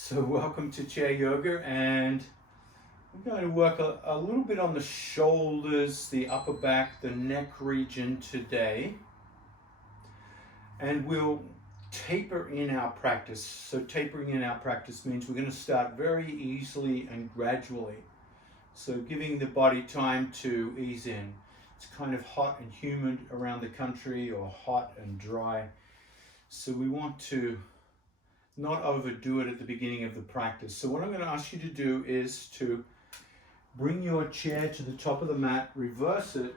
So welcome to Chair Yoga, and we're going to work a little bit on the shoulders, the upper back, the neck region today. And we'll taper in our practice. So tapering in our practice means we're going to start very easily and gradually. So giving the body time to ease in. It's kind of hot and humid around the country, or hot and dry. So we want to not overdo it at the beginning of the practice. So what I'm going to ask you to do is to bring your chair to the top of the mat, reverse it,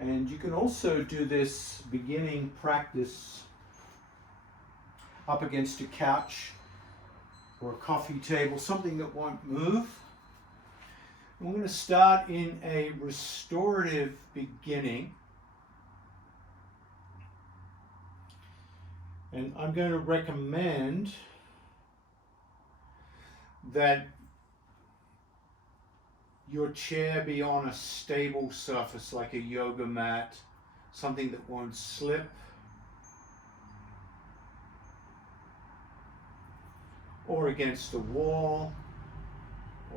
and you can also do this beginning practice up against a couch or a coffee table, something that won't move. And we're going to start in a restorative beginning. And I'm going to recommend that your chair be on a stable surface like a yoga mat, something that won't slip, or against a wall,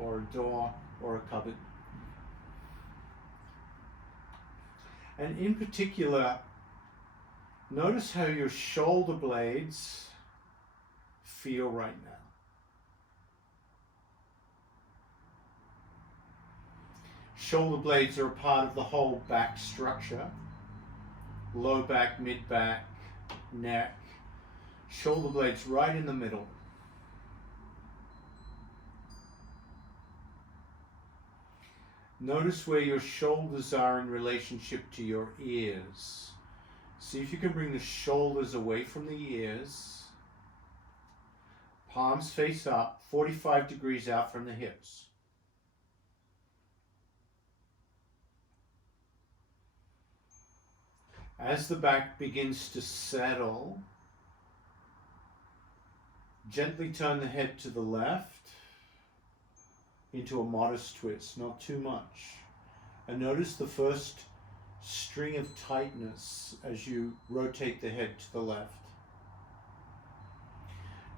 or a door, or a cupboard. And in particular, notice how your shoulder blades feel right now. Shoulder blades are a part of the whole back structure. Low back, mid back, neck. Shoulder blades right in the middle. Notice where your shoulders are in relationship to your ears. See if you can bring the shoulders away from the ears. Palms face up, 45 degrees out from the hips. As the back begins to settle, gently turn the head to the left into a modest twist, not too much. And notice the first string of tightness as you rotate the head to the left.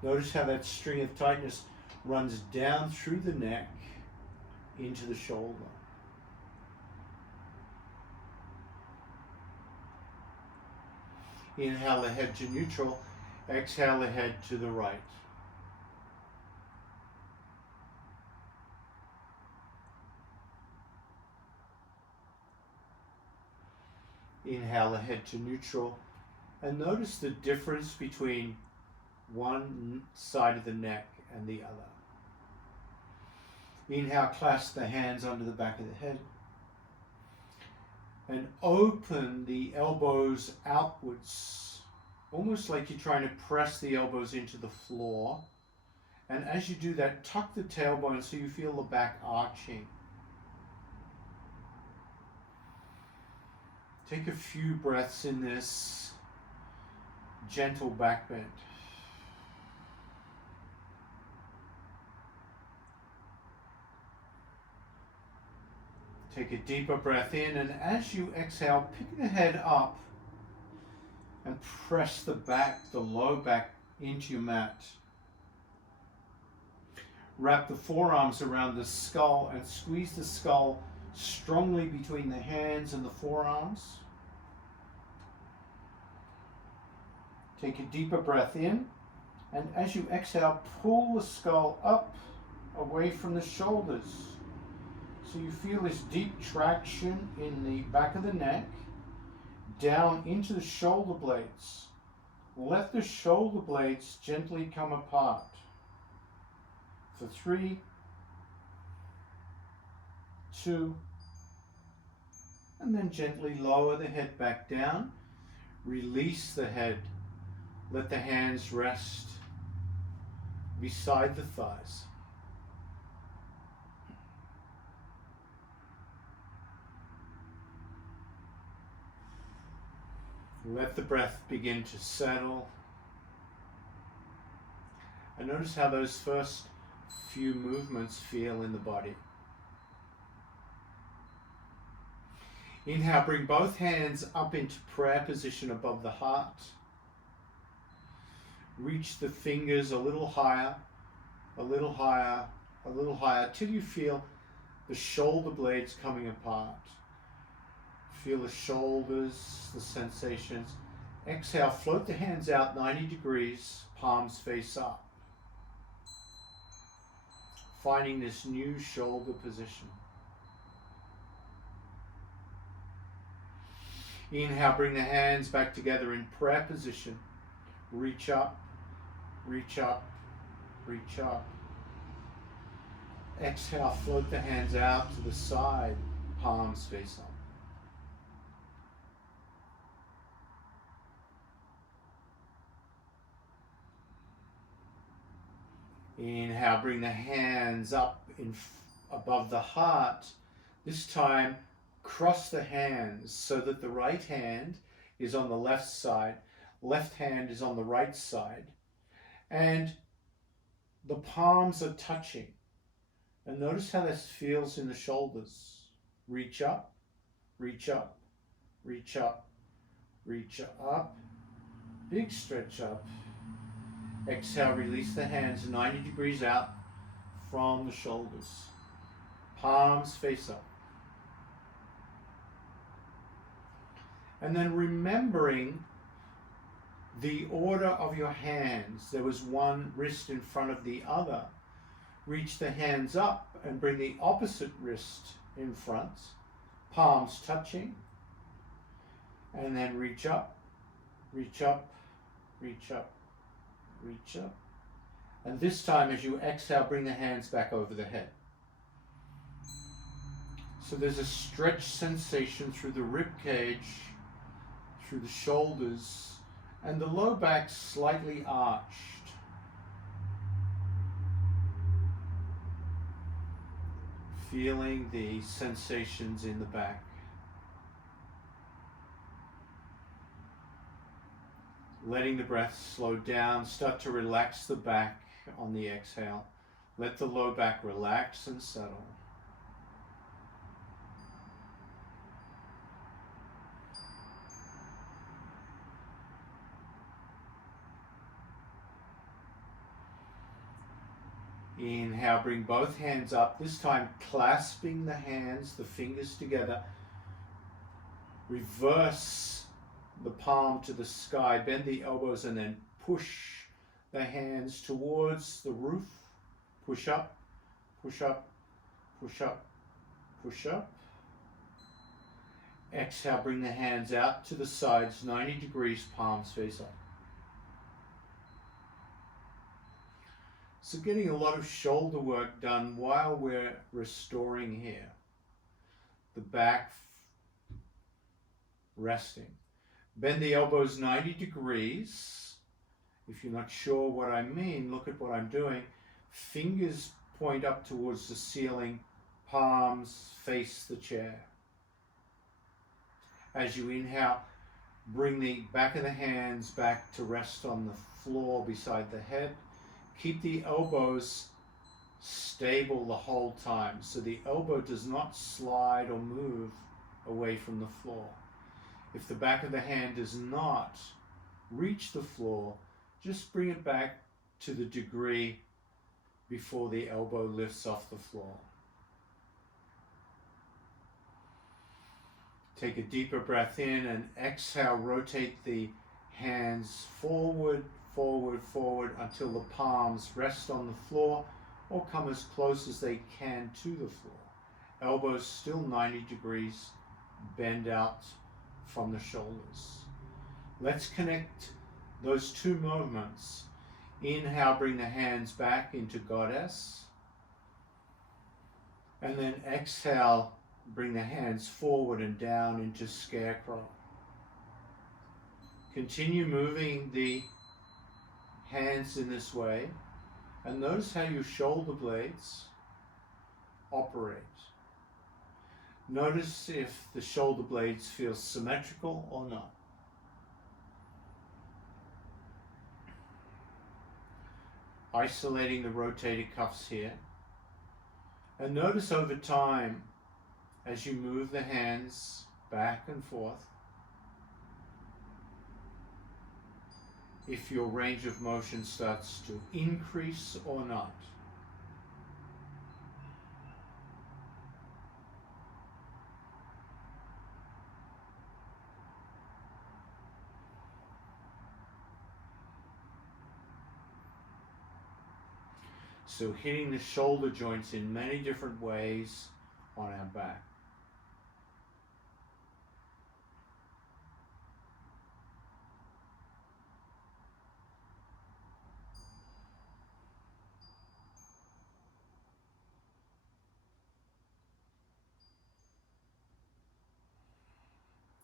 Notice how that string of tightness runs down through the neck into the shoulder. Inhale the head to neutral, exhale the head to the right. Inhale the head to neutral, and notice the difference between one side of the neck and the other. Inhale, clasp the hands under the back of the head, and open the elbows outwards, almost like you're trying to press the elbows into the floor. And as you do that, tuck the tailbone so you feel the back arching. Take a few breaths in this gentle back bend. Take a deeper breath in, and as you exhale, pick the head up and press the back, the low back, into your mat. Wrap the forearms around the skull and squeeze the skull strongly between the hands and the forearms. Take a deeper breath in, and as you exhale, pull the skull up away from the shoulders. So you feel this deep traction in the back of the neck, down into the shoulder blades. Let the shoulder blades gently come apart. For 3, 2, and then gently lower the head back down. Release the head. Let the hands rest beside the thighs. Let the breath begin to settle. And notice how those first few movements feel in the body. Inhale, bring both hands up into prayer position above the heart. Reach the fingers a little higher, a little higher, a little higher, till you feel the shoulder blades coming apart. Feel the shoulders, the sensations. Exhale, float the hands out 90 degrees, palms face up. Finding this new shoulder position. Inhale, bring the hands back together in prayer position. Reach up, reach up, reach up. Exhale, float the hands out to the side, palms face up. Inhale, bring the hands up above the heart. This time, cross the hands so that the right hand is on the left side, left hand is on the right side, and the palms are touching. And notice how this feels in the shoulders. Reach up, reach up, reach up, reach up, big stretch up. Exhale, release the hands 90 degrees out from the shoulders. Palms face up. And then remembering the order of your hands. There was one wrist in front of the other. Reach the hands up and bring the opposite wrist in front. Palms touching. And then reach up, reach up, reach up, reach up. And this time as you exhale, bring the hands back over the head. So there's a stretch sensation through the rib cage, through the shoulders, and the low back slightly arched. Feeling the sensations in the back. Letting the breath slow down, start to relax the back on the exhale. Let the low back relax and settle. Inhale, bring both hands up, this time clasping the hands, the fingers together. Reverse the palm to the sky, bend the elbows and then push the hands towards the roof. Push up, push up, push up, push up. Exhale, bring the hands out to the sides, 90 degrees, palms face up. So getting a lot of shoulder work done while we're restoring here. The back resting. Bend the elbows 90 degrees. If you're not sure what I mean, look at what I'm doing. Fingers point up towards the ceiling, palms face the chair. As you inhale, bring the back of the hands back to rest on the floor beside the head. Keep the elbows stable the whole time, so the elbow does not slide or move away from the floor. If the back of the hand does not reach the floor, just bring it back to the degree before the elbow lifts off the floor. Take a deeper breath in and exhale, rotate the hands forward, forward, forward until the palms rest on the floor or come as close as they can to the floor. Elbows still 90 degrees, bend out from the shoulders. Let's connect those two movements. Inhale, bring the hands back into Goddess. And then exhale, bring the hands forward and down into Scarecrow. Continue moving the hands in this way, and notice how your shoulder blades operate. Notice if the shoulder blades feel symmetrical or not. Isolating the rotated cuffs here. And notice over time, as you move the hands back and forth, if your range of motion starts to increase or not. So hitting the shoulder joints in many different ways on our back.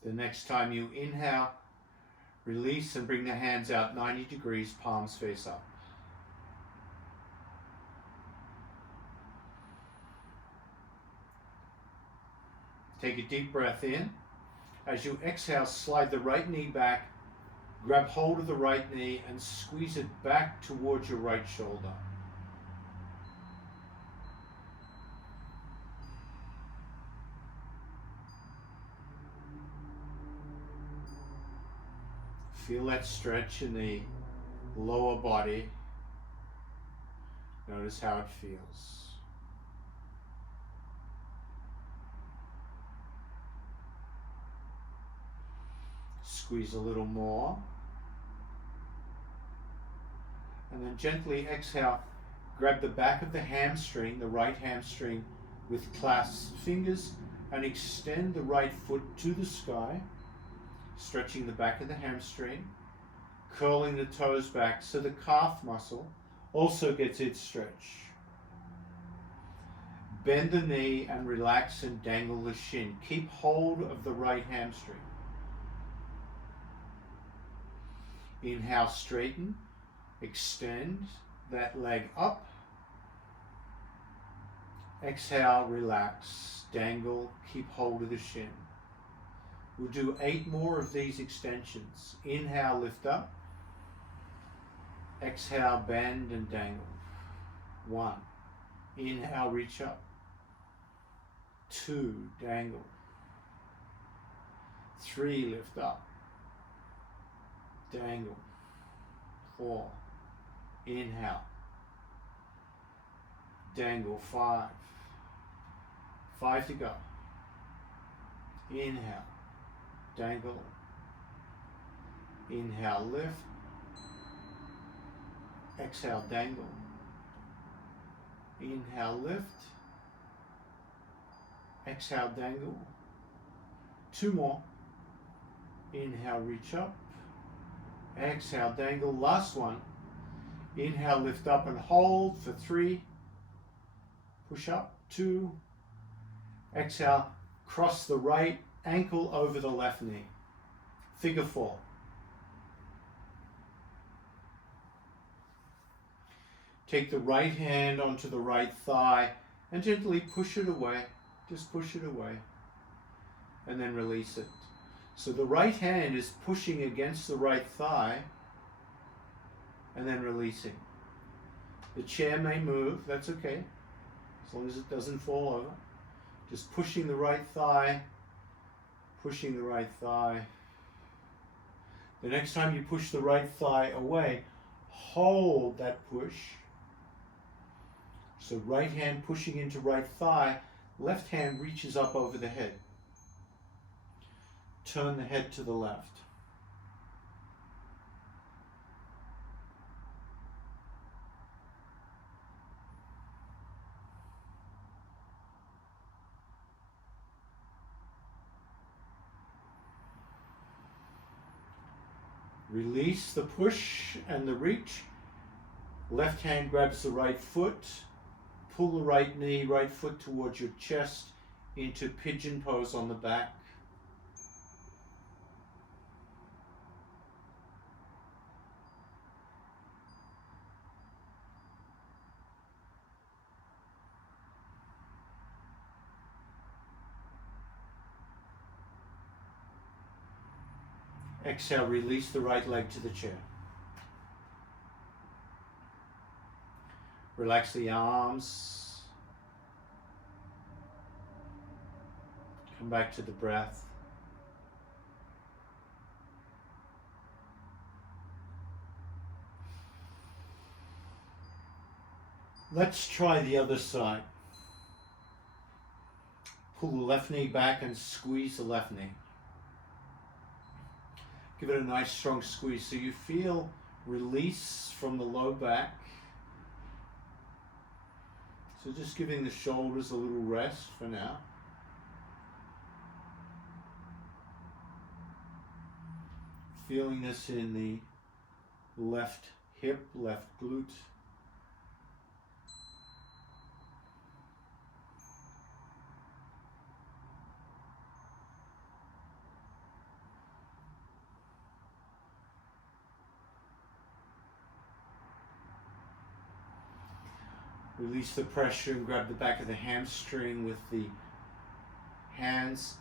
The next time you inhale, release and bring the hands out 90 degrees, palms face up. Take a deep breath in. As you exhale, slide the right knee back, grab hold of the right knee and squeeze it back towards your right shoulder. Feel that stretch in the lower body. Notice how it feels. Squeeze a little more. And then gently exhale. Grab the back of the hamstring, the right hamstring, with clasped fingers and extend the right foot to the sky, stretching the back of the hamstring, curling the toes back so the calf muscle also gets its stretch. Bend the knee and relax and dangle the shin. Keep hold of the right hamstring. Inhale, straighten, extend that leg up. Exhale, relax, dangle, keep hold of the shin. We'll do 8 more of these extensions. Inhale, lift up. Exhale, bend and dangle. 1. Inhale, reach up. 2, dangle. 3, lift up. Dangle. 4. Inhale. Dangle. 5. 5 to go. Inhale. Dangle. Inhale, lift. Exhale, dangle. Inhale, lift. Exhale, dangle. 2 more. Inhale, reach up. Exhale, dangle. Last one. Inhale, lift up and hold for 3. Push up. 2. Exhale, cross the right ankle over the left knee. Figure 4. Take the right hand onto the right thigh and gently push it away. Just push it away. And then release it. So the right hand is pushing against the right thigh and then releasing. The chair may move, that's okay, as long as it doesn't fall over. Just pushing the right thigh, pushing the right thigh. The next time you push the right thigh away, hold that push. So right hand pushing into right thigh, left hand reaches up over the head. Turn the head to the left. Release the push and the reach. Left hand grabs the right foot. Pull the right knee, right foot towards your chest into pigeon pose on the back. Exhale, release the right leg to the chair. Relax the arms. Come back to the breath. Let's try the other side. Pull the left knee back and squeeze the left knee. Give it a nice strong squeeze so you feel release from the low back. So just giving the shoulders a little rest for now. Feeling this in the left hip, left glute. Release the pressure and grab the back of the hamstring with the hands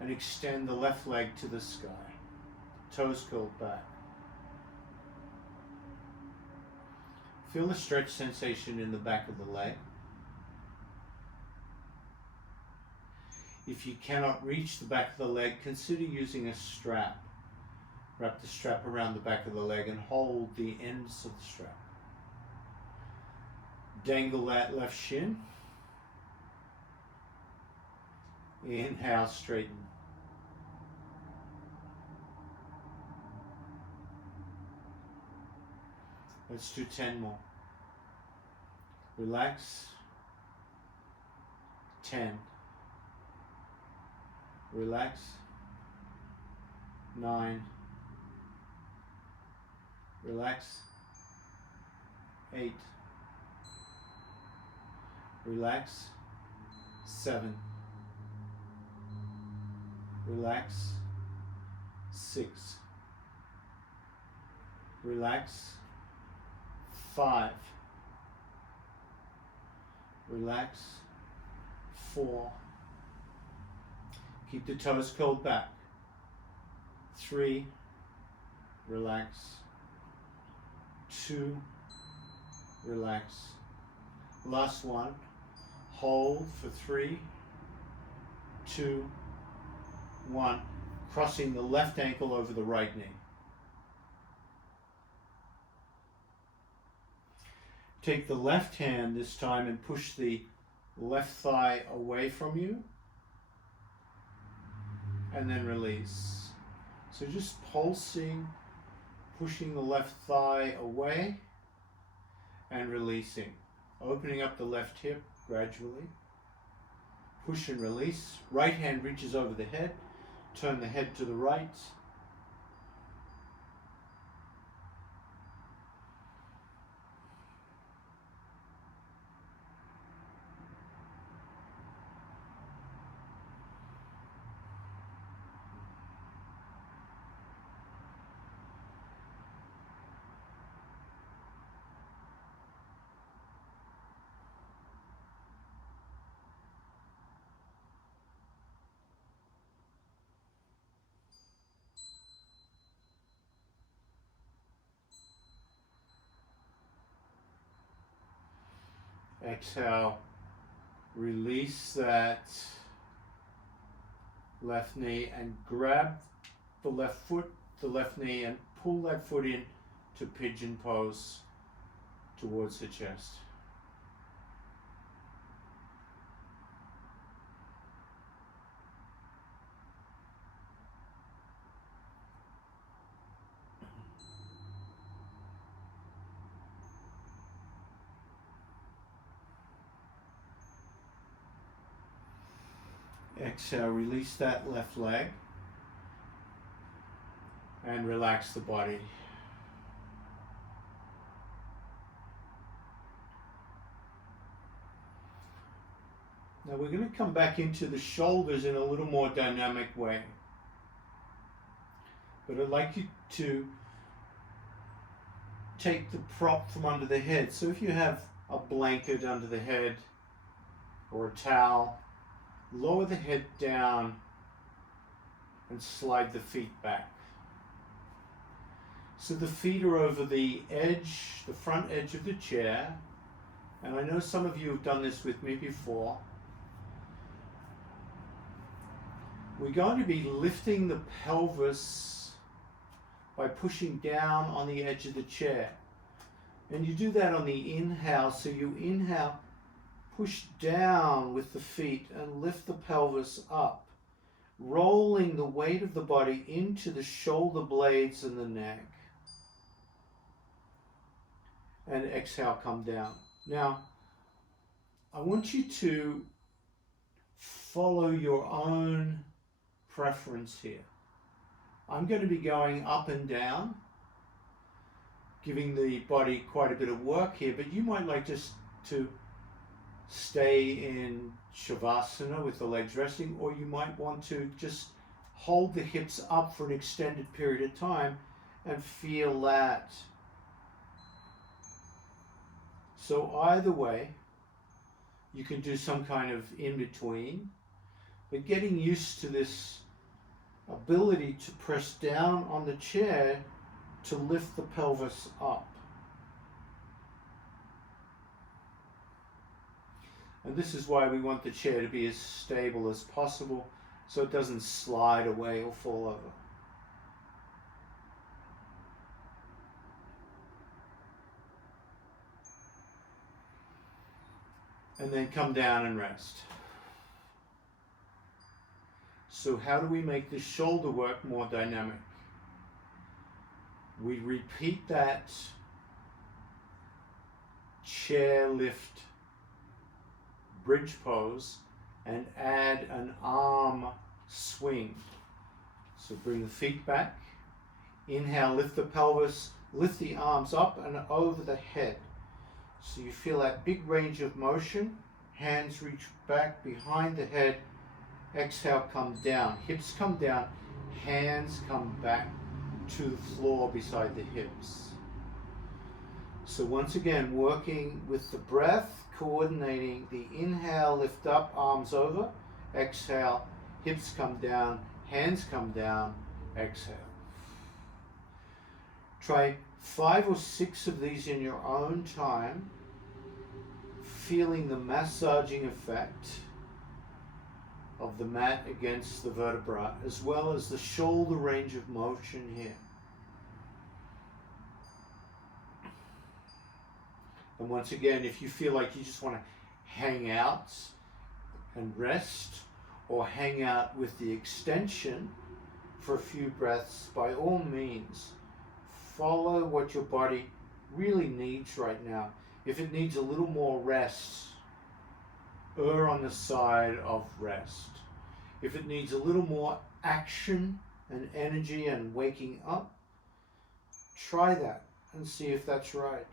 and extend the left leg to the sky. Toes curled back. Feel the stretch sensation in the back of the leg. If you cannot reach the back of the leg, consider using a strap. Wrap the strap around the back of the leg and hold the ends of the strap. Dangle that left shin. Inhale, straighten. Let's do 10 more. Relax. 10. Relax. 9. Relax. 8. Relax. 7. Relax. 6. Relax. 5. Relax. 4. Keep the toes curled back. 3. Relax. 2. Relax. Last one. Hold for 3, 2, 1. Crossing the left ankle over the right knee. Take the left hand this time and push the left thigh away from you. And then release. So just pulsing, pushing the left thigh away and releasing. Opening up the left hip gradually. Push and release. Right hand reaches over the head. Turn the head to the right. Exhale, release that left knee and grab the left foot, the left knee, and pull that foot in to pigeon pose towards the chest. Exhale, release that left leg and relax the body. Now we're going to come back into the shoulders in a little more dynamic way. But I'd like you to take the prop from under the head. So if you have a blanket under the head or a towel, lower the head down and slide the feet back. So the feet are over the edge, the front edge of the chair. And I know some of you have done this with me before. We're going to be lifting the pelvis by pushing down on the edge of the chair. And you do that on the inhale, so you inhale, push down with the feet and lift the pelvis up, rolling the weight of the body into the shoulder blades and the neck. And exhale, come down. Now, I want you to follow your own preference here. I'm going to be going up and down, giving the body quite a bit of work here, but you might like just to stay in Shavasana with the legs resting, or you might want to just hold the hips up for an extended period of time and feel that. So either way, you can do some kind of in-between, but getting used to this ability to press down on the chair to lift the pelvis up. And this is why we want the chair to be as stable as possible so it doesn't slide away or fall over. And then come down and rest. So how do we make the shoulder work more dynamic? We repeat that chair lift bridge pose and add an arm swing. So bring the feet back. Inhale, lift the pelvis, lift the arms up and over the head. So you feel that big range of motion. Hands reach back behind the head. Exhale, come down. Hips come down. Hands come back to the floor beside the hips. So once again, working with the breath, coordinating the inhale, lift up, arms over. Exhale, hips come down, hands come down. Exhale. Try 5 or 6 of these in your own time, feeling the massaging effect of the mat against the vertebra, as well as the shoulder range of motion here. And once again, if you feel like you just want to hang out and rest, or hang out with the extension for a few breaths, by all means, follow what your body really needs right now. If it needs a little more rest, err on the side of rest. If it needs a little more action and energy and waking up, try that and see if that's right.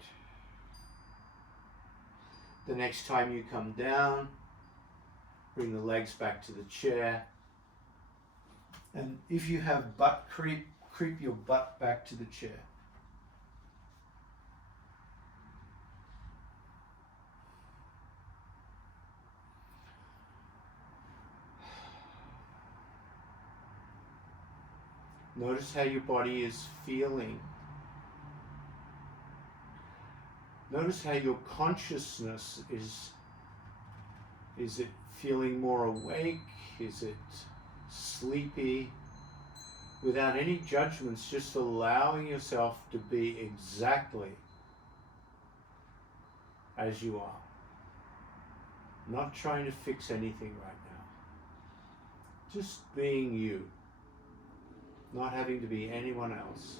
The next time you come down, bring the legs back to the chair. And if you have butt creep, creep your butt back to the chair. Notice how your body is feeling. Notice how your consciousness is. Is it feeling more awake? Is it sleepy? Without any judgments, just allowing yourself to be exactly as you are. Not trying to fix anything right now. Just being you. Not having to be anyone else.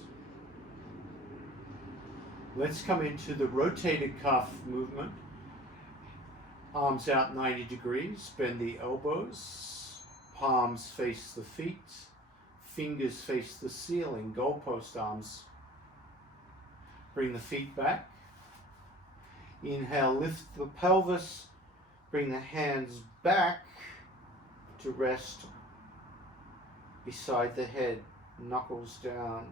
Let's come into the rotated cuff movement. Arms out 90 degrees, bend the elbows, palms face the feet, fingers face the ceiling, goalpost arms. Bring the feet back. Inhale, lift the pelvis, bring the hands back to rest beside the head. Knuckles down,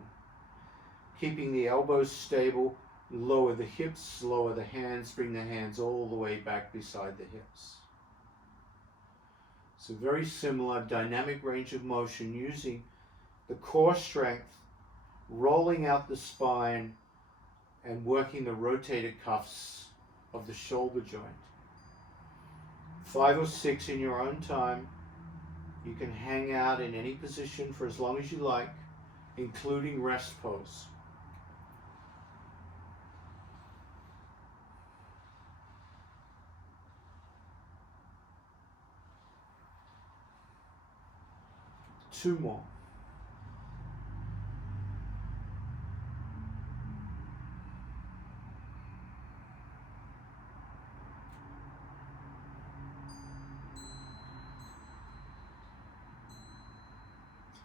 keeping the elbows stable. Lower the hips, lower the hands, bring the hands all the way back beside the hips. So very similar dynamic range of motion, using the core strength, rolling out the spine and working the rotated cuffs of the shoulder joint. 5 or 6 in your own time. You can hang out in any position for as long as you like, including rest pose. 2 more.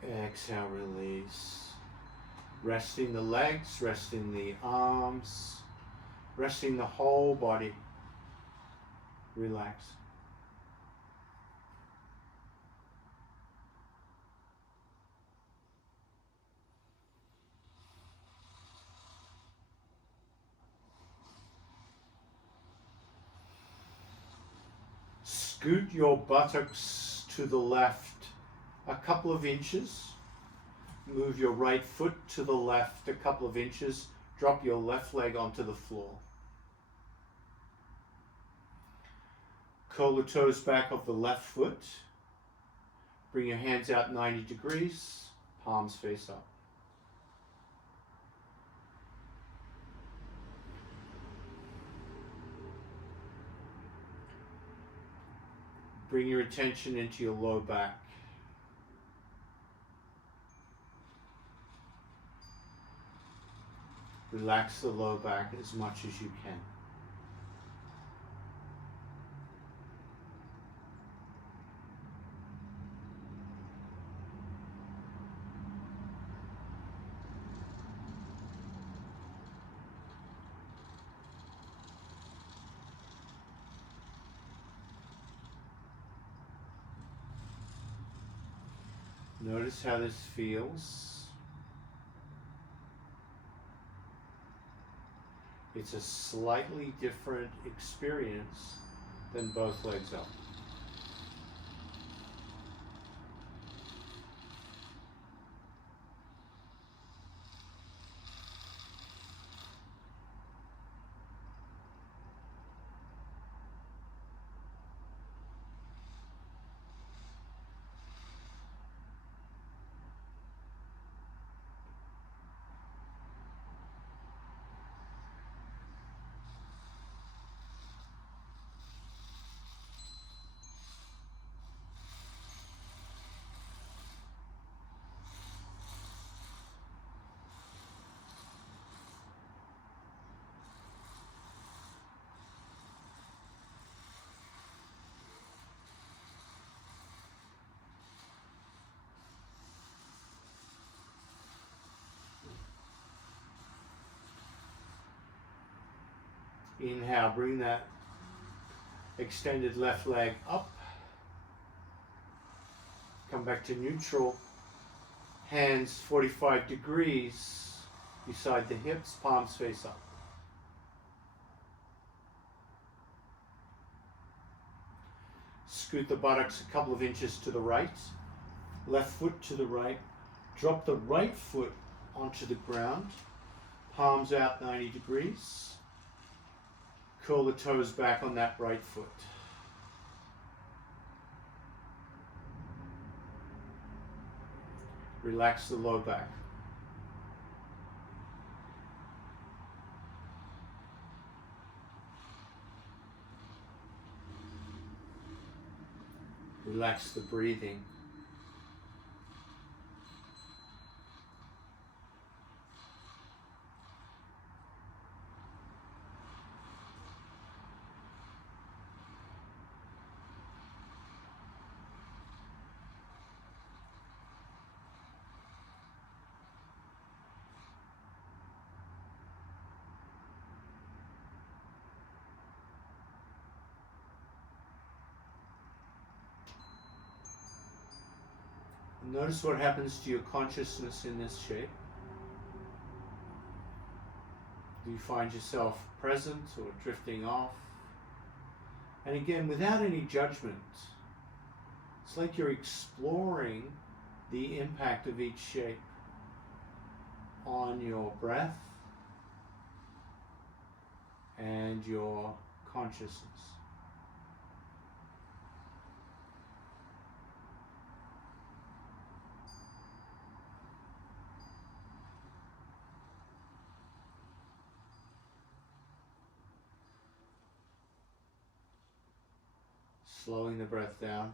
Exhale, release. Resting the legs, resting the arms, resting the whole body. Relax. Scoot your buttocks to the left a couple of inches. Move your right foot to the left a couple of inches. Drop your left leg onto the floor. Curl the toes back of the left foot. Bring your hands out 90 degrees, palms face up. Bring your attention into your low back. Relax the low back as much as you can. Notice how this feels. It's a slightly different experience than both legs up. Inhale, bring that extended left leg up. Come back to neutral. Hands 45 degrees beside the hips, palms face up. Scoot the buttocks a couple of inches to the right. Left foot to the right. Drop the right foot onto the ground. Palms out 90 degrees. Curl the toes back on that right foot. Relax the low back. Relax the breathing. Notice what happens to your consciousness in this shape. Do you find yourself present or drifting off? And again, without any judgment, it's like you're exploring the impact of each shape on your breath and your consciousness. Slowing the breath down.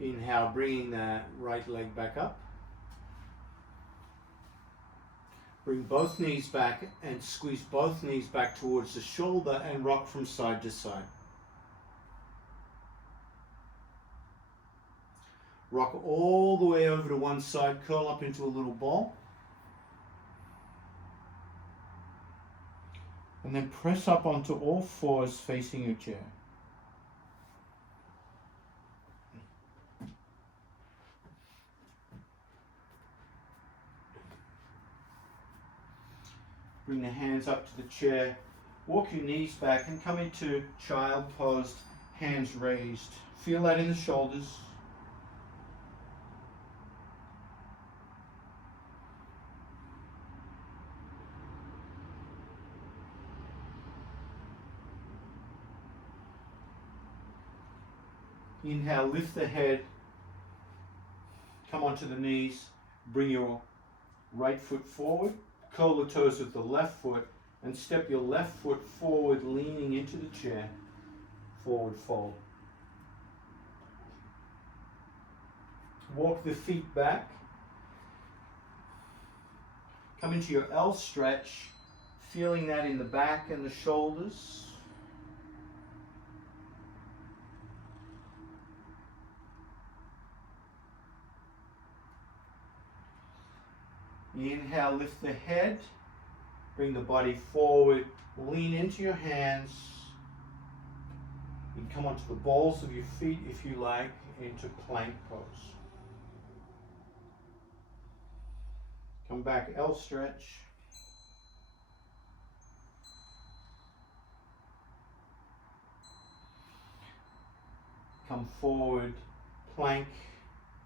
Inhale, bringing that right leg back up. Bring both knees back and squeeze both knees back towards the shoulder and rock from side to side. Rock all the way over to one side, curl up into a little ball. And then press up onto all fours facing your chair. Bring the hands up to the chair. Walk your knees back and come into child posed, hands raised. Feel that in the shoulders. Inhale, lift the head, come onto the knees, bring your right foot forward, curl the toes with the left foot, and step your left foot forward, leaning into the chair, forward fold. Walk the feet back, come into your L stretch, feeling that in the back and the shoulders. Inhale, lift the head, bring the body forward, lean into your hands. You can come onto the balls of your feet if you like, into plank pose. Come back, L stretch. Come forward, plank,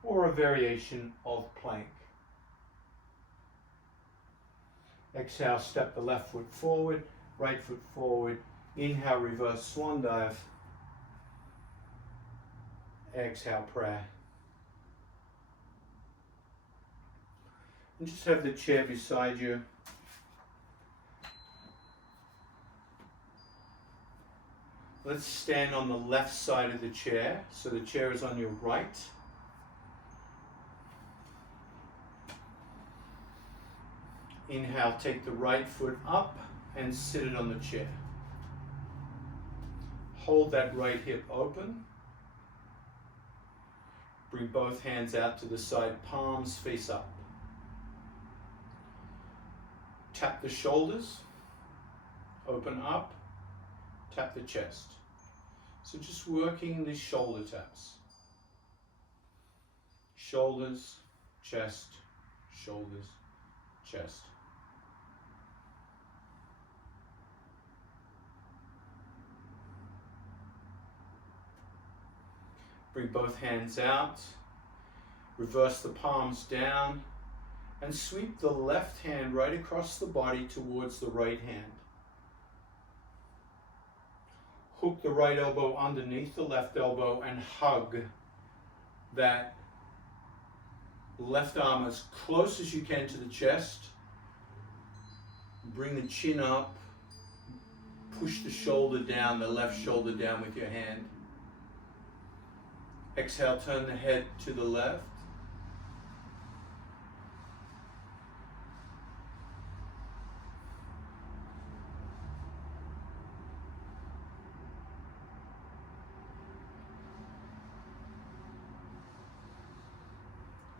or a variation of plank. Exhale, step the left foot forward, right foot forward. Inhale, reverse swan dive. Exhale, prayer. And just have the chair beside you. Let's stand on the left side of the chair, so the chair is on your right. Inhale, take the right foot up and sit it on the chair. Hold that right hip open. Bring both hands out to the side, palms face up. Tap the shoulders, open up, tap the chest. So just working the shoulder taps. Shoulders, chest, shoulders, chest. Bring both hands out, reverse the palms down, and sweep the left hand right across the body towards the right hand. Hook the right elbow underneath the left elbow and hug that left arm as close as you can to the chest. Bring the chin up, push the shoulder down, the left shoulder down with your hand. Exhale, turn the head to the left.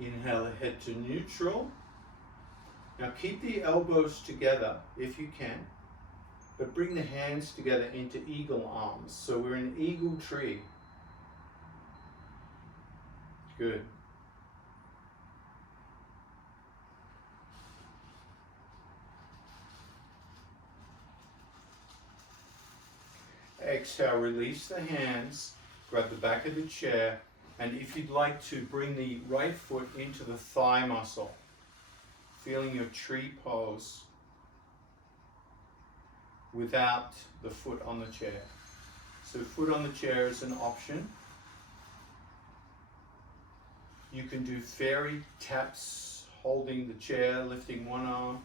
Inhale, head to neutral. Now keep the elbows together if you can, but bring the hands together into eagle arms. So we're in eagle tree. Good. Exhale, release the hands, grab the back of the chair, and if you'd like to bring the right foot into the thigh muscle, feeling your tree pose without the foot on the chair. So foot on the chair is an option. You can do fairy taps, holding the chair, lifting one arm.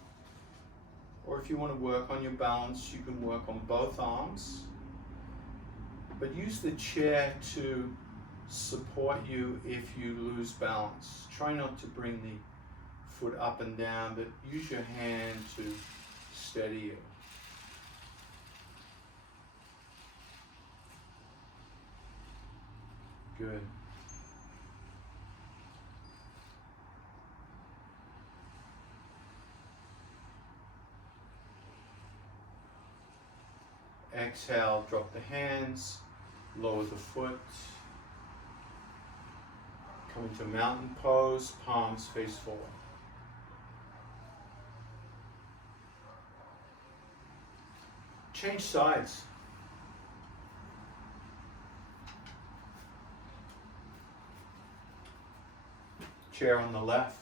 Or if you want to work on your balance, you can work on both arms. But use the chair to support you if you lose balance. Try not to bring the foot up and down, but use your hand to steady you. Good. Exhale, drop the hands, lower the foot. Come into mountain pose, palms face forward. Change sides. Chair on the left.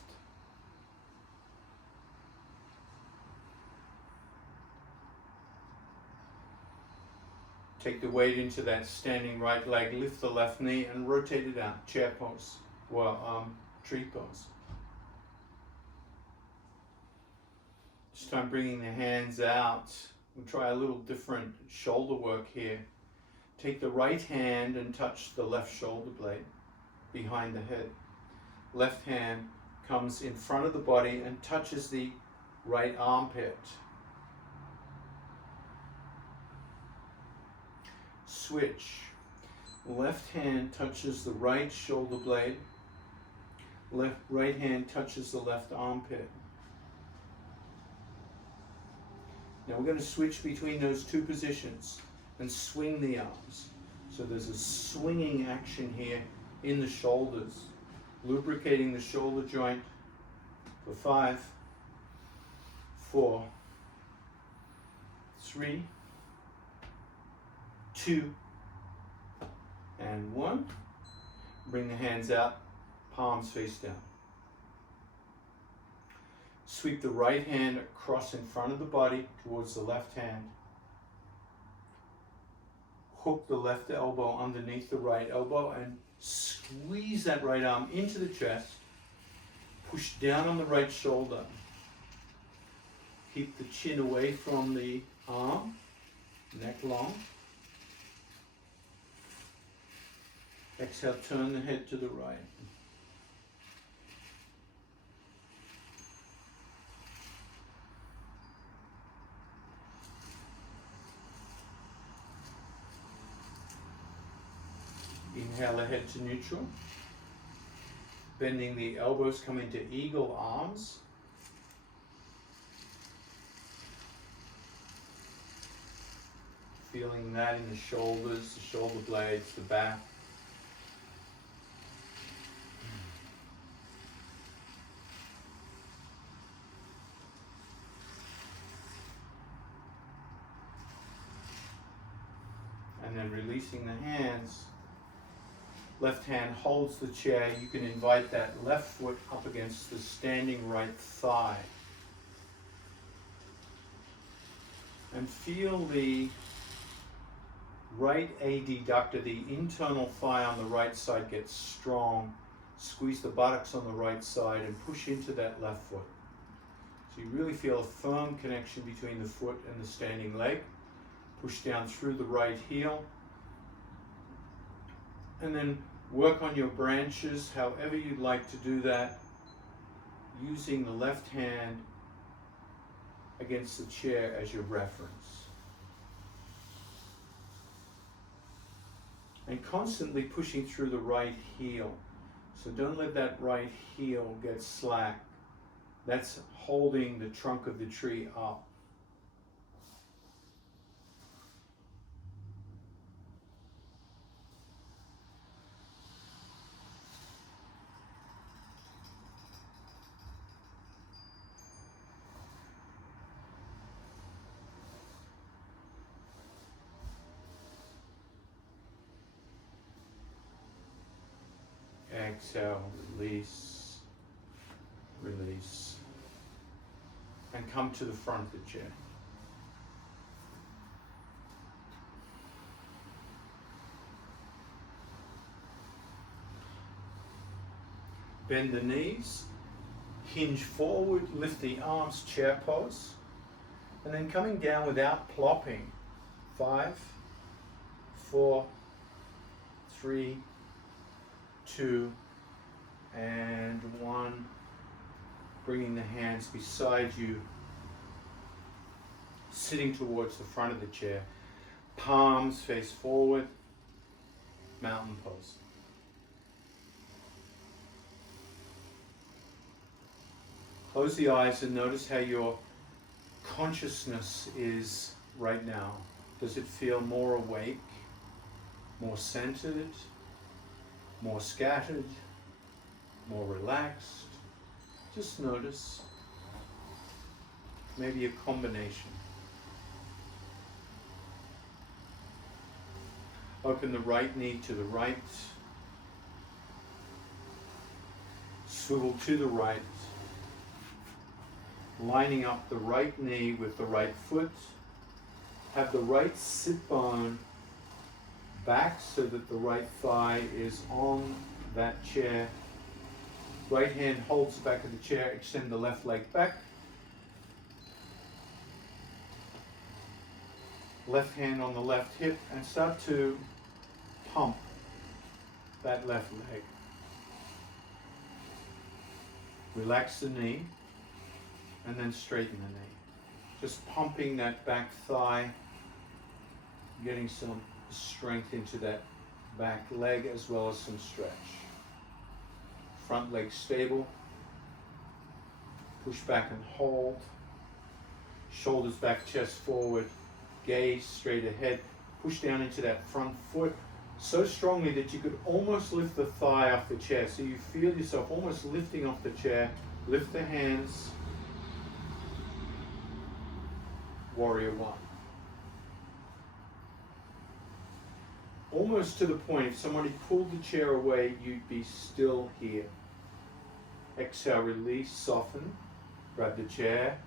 Take the weight into that standing right leg, lift the left knee and rotate it out. Chair pose, well, tree pose. This time bringing the hands out. We'll try a little different shoulder work here. Take the right hand and touch the left shoulder blade behind the head. Left hand comes in front of the body and touches the right armpit. Switch. Left hand touches the right shoulder blade. Right hand touches the left armpit. Now we're going to switch between those two positions and swing the arms. So there's a swinging action here in the shoulders, lubricating the shoulder joint for 5, 4, 3, 2, and 1. Bring the hands out, palms face down. Sweep the right hand across in front of the body towards the left hand. Hook the left elbow underneath the right elbow and squeeze that right arm into the chest. Push down on the right shoulder. Keep the chin away from the arm, neck long. Exhale, turn the head to the right. Inhale ahead to neutral. Bending the elbows, come into eagle arms. Feeling that in the shoulders, the shoulder blades, the back. And then releasing the hands. Left hand holds the chair. You can invite that left foot up against the standing right thigh. And feel the right adductor, the internal thigh on the right side, get strong. Squeeze the buttocks on the right side and push into that left foot. So you really feel a firm connection between the foot and the standing leg. Push down through the right heel. And then work on your branches however you'd like to do that, using the left hand against the chair as your reference. And constantly pushing through the right heel. So don't let that right heel get slack. That's holding the trunk of the tree up. Exhale, release, release, and come to the front of the chair. Bend the knees, hinge forward, lift the arms, chair pose, and then coming down without plopping. 5, 4, 3, 2, and 1. Bringing the hands beside you, sitting towards the front of the chair. Palms face forward, mountain pose. Close the eyes and notice how your consciousness is right now. Does it feel more awake, more centered, more scattered, more relaxed? Just notice. Maybe a combination. Open the right knee to the right. Swivel to the right. Lining up the right knee with the right foot. Have the right sit bone back so that the right thigh is on that chair. Right hand holds the back of the chair. Extend the left leg back. Left hand on the left hip and start to pump that left leg. Relax the knee and then straighten the knee. Just pumping that back thigh, getting some strength into that back leg as well as some stretch. Front leg stable. Push back and hold. Shoulders back, chest forward. Gaze straight ahead. Push down into that front foot so strongly that you could almost lift the thigh off the chair. So you feel yourself almost lifting off the chair. Lift the hands. Warrior One. Almost to the point, if somebody pulled the chair away, you'd be still here. Exhale, release, soften. Grab the chair.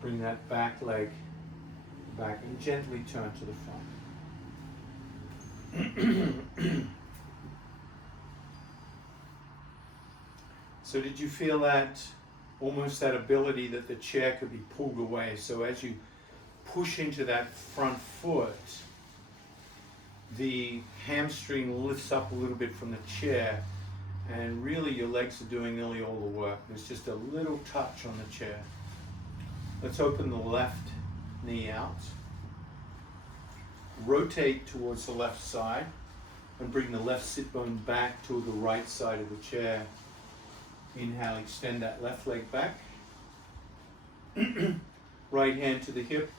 Bring that back leg back and gently turn to the front. So did you feel that, almost that ability that the chair could be pulled away? So as you push into that front foot, the hamstring lifts up a little bit from the chair, and really your legs are doing nearly all the work. There's just a little touch on the chair. Let's open the left knee out. Rotate towards the left side and bring the left sit bone back to the right side of the chair. Inhale, extend that left leg back. Right hand to the hip.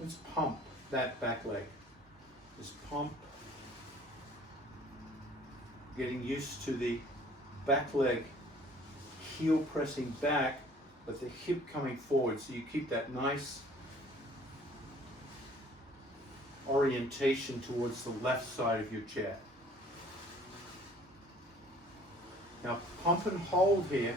Let's pump that back leg. Just pump. Getting used to the back leg, heel pressing back, but the hip coming forward. So you keep that nice orientation towards the left side of your chair. Now pump and hold here.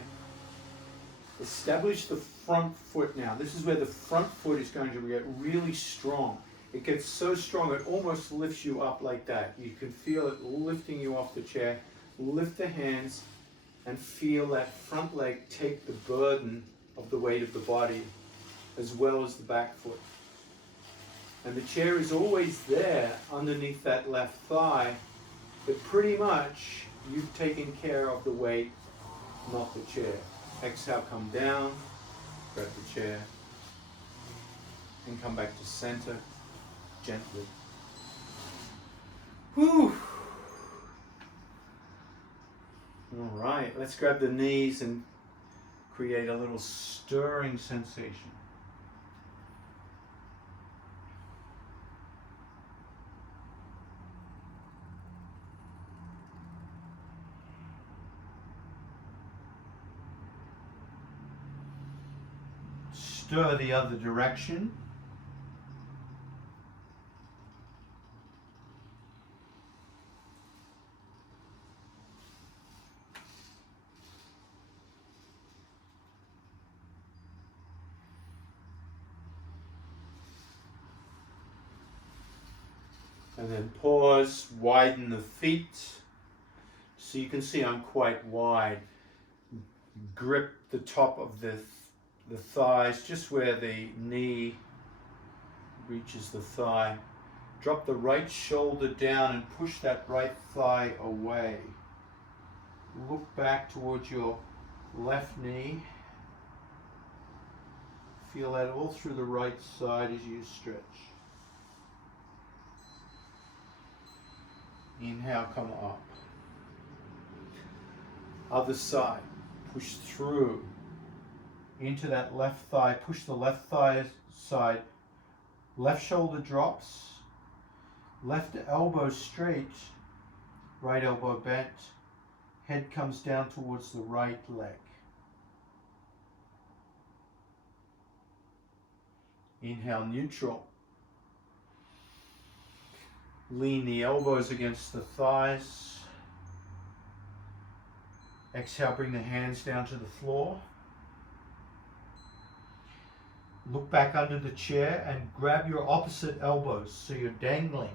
Establish the front foot now. This is where the front foot is going to get really strong. It gets so strong it almost lifts you up like that. You can feel it lifting you off the chair. Lift the hands and feel that front leg take the burden of the weight of the body as well as the back foot. And the chair is always there underneath that left thigh, but pretty much you've taken care of the weight, not the chair. Exhale, come down, grab the chair, and come back to center gently. Whew. All right, let's grab the knees and create a little stirring sensation. Stir the other direction. And then pause, widen the feet. So you can see I'm quite wide. Grip the top of the thighs, just where the knee reaches the thigh. Drop the right shoulder down and push that right thigh away. Look back towards your left knee. Feel that all through the right side as you stretch. Inhale, come up. Other side. Push through into that left thigh. Push the left thigh side. Left shoulder drops. Left elbow straight. Right elbow bent. Head comes down towards the right leg. Inhale, neutral. Lean the elbows against the thighs. Exhale, bring the hands down to the floor. Look back under the chair and grab your opposite elbows so you're dangling.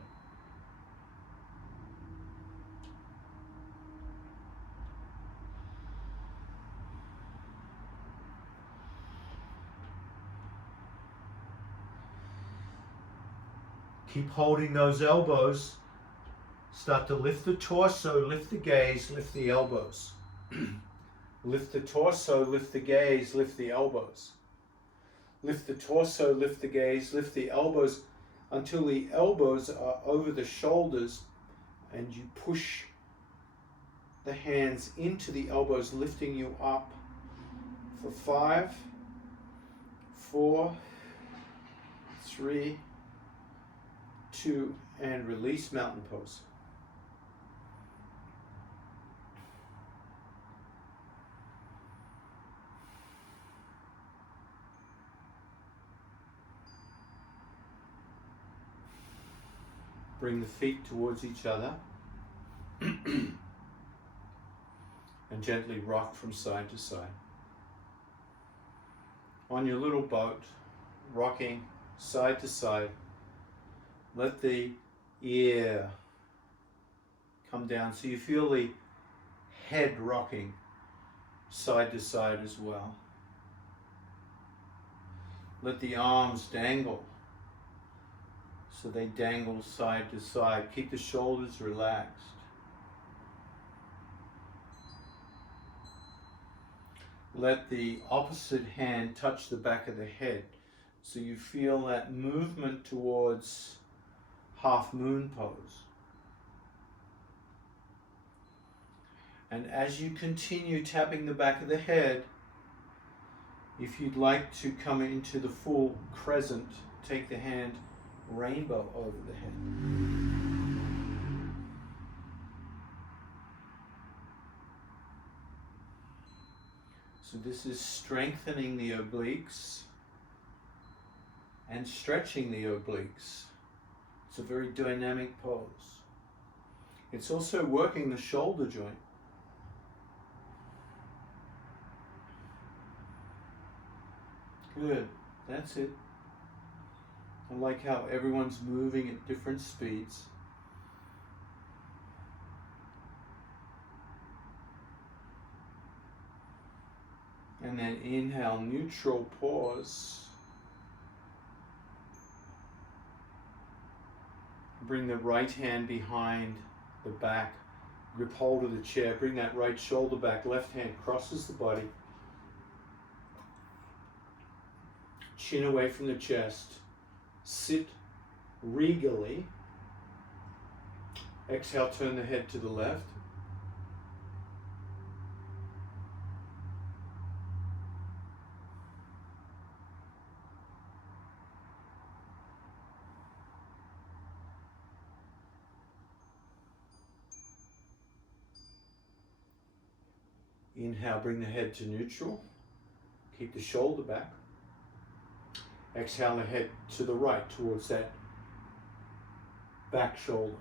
Keep holding those elbows. Start to lift the torso, lift the gaze, lift the elbows. Lift the torso, lift the gaze, lift the elbows. Lift the torso, lift the gaze, lift the elbows until the elbows are over the shoulders and you push the hands into the elbows, lifting you up for 5, 4, 3, 2, and release, mountain pose. Bring the feet towards each other and gently rock from side to side. On your little boat, rocking side to side, let the ear come down so you feel the head rocking side to side as well. Let the arms dangle so they dangle side to side. Keep the shoulders relaxed. Let the opposite hand touch the back of the head so you feel that movement towards half moon pose. And as you continue tapping the back of the head, if you'd like to come into the full crescent, take the hand rainbow over the head. So this is strengthening the obliques and stretching the obliques. It's a very dynamic pose. It's also working the shoulder joint. Good, that's it. I like how everyone's moving at different speeds. And then inhale, neutral, pause. Bring the right hand behind the back. Grip hold of the chair. Bring that right shoulder back. Left hand crosses the body. Chin away from the chest. Sit regally. Exhale, turn the head to the left. Inhale, bring the head to neutral. Keep the shoulder back. Exhale the head to the right towards that back shoulder.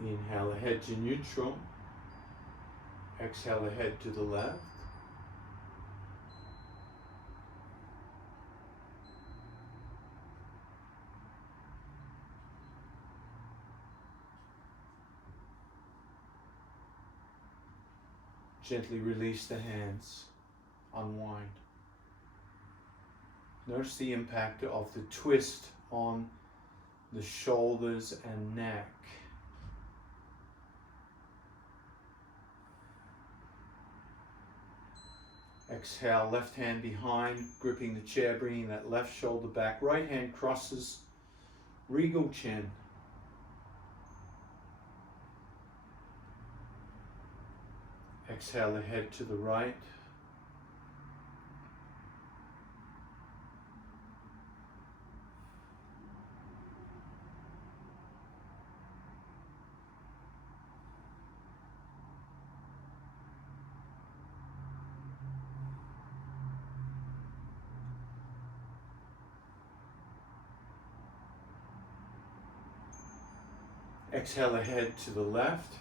Inhale the head to neutral. Exhale the head to the left. Gently release the hands, unwind. Notice the impact of the twist on the shoulders and neck. Exhale, left hand behind, gripping the chair, bringing that left shoulder back. Right hand crosses, regal chin. Exhale the head to the right. Exhale the head to the left.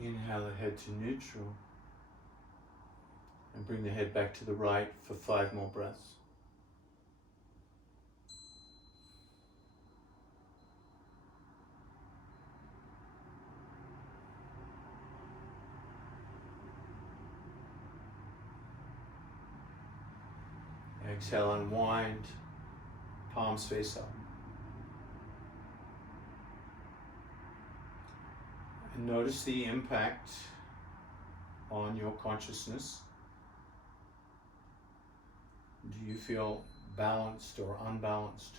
Inhale the head to neutral. And bring the head back to the right for 5 more breaths. Exhale, unwind, palms face up. And notice the impact on your consciousness. Do you feel balanced or unbalanced?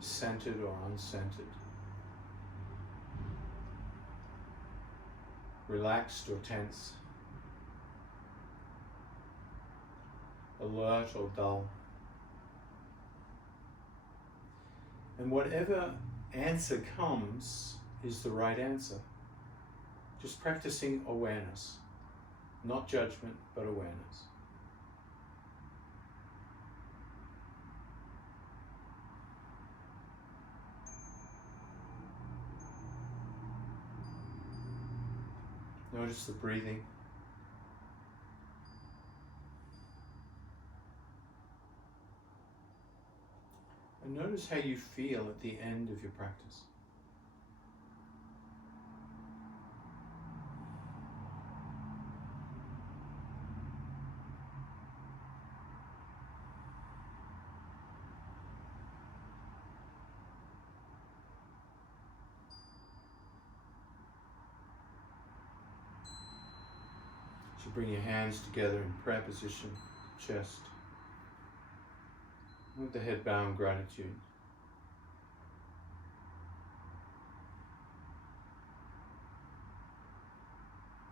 Centered or uncentered? Relaxed or tense? Alert or dull? And whatever answer comes is the right answer. Just practicing awareness. Not judgment, but awareness. Notice the breathing. And notice how you feel at the end of your practice. So bring your hands together in prayer position, chest. With the head bowed in gratitude.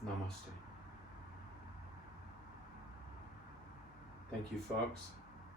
Namaste. Thank you, folks.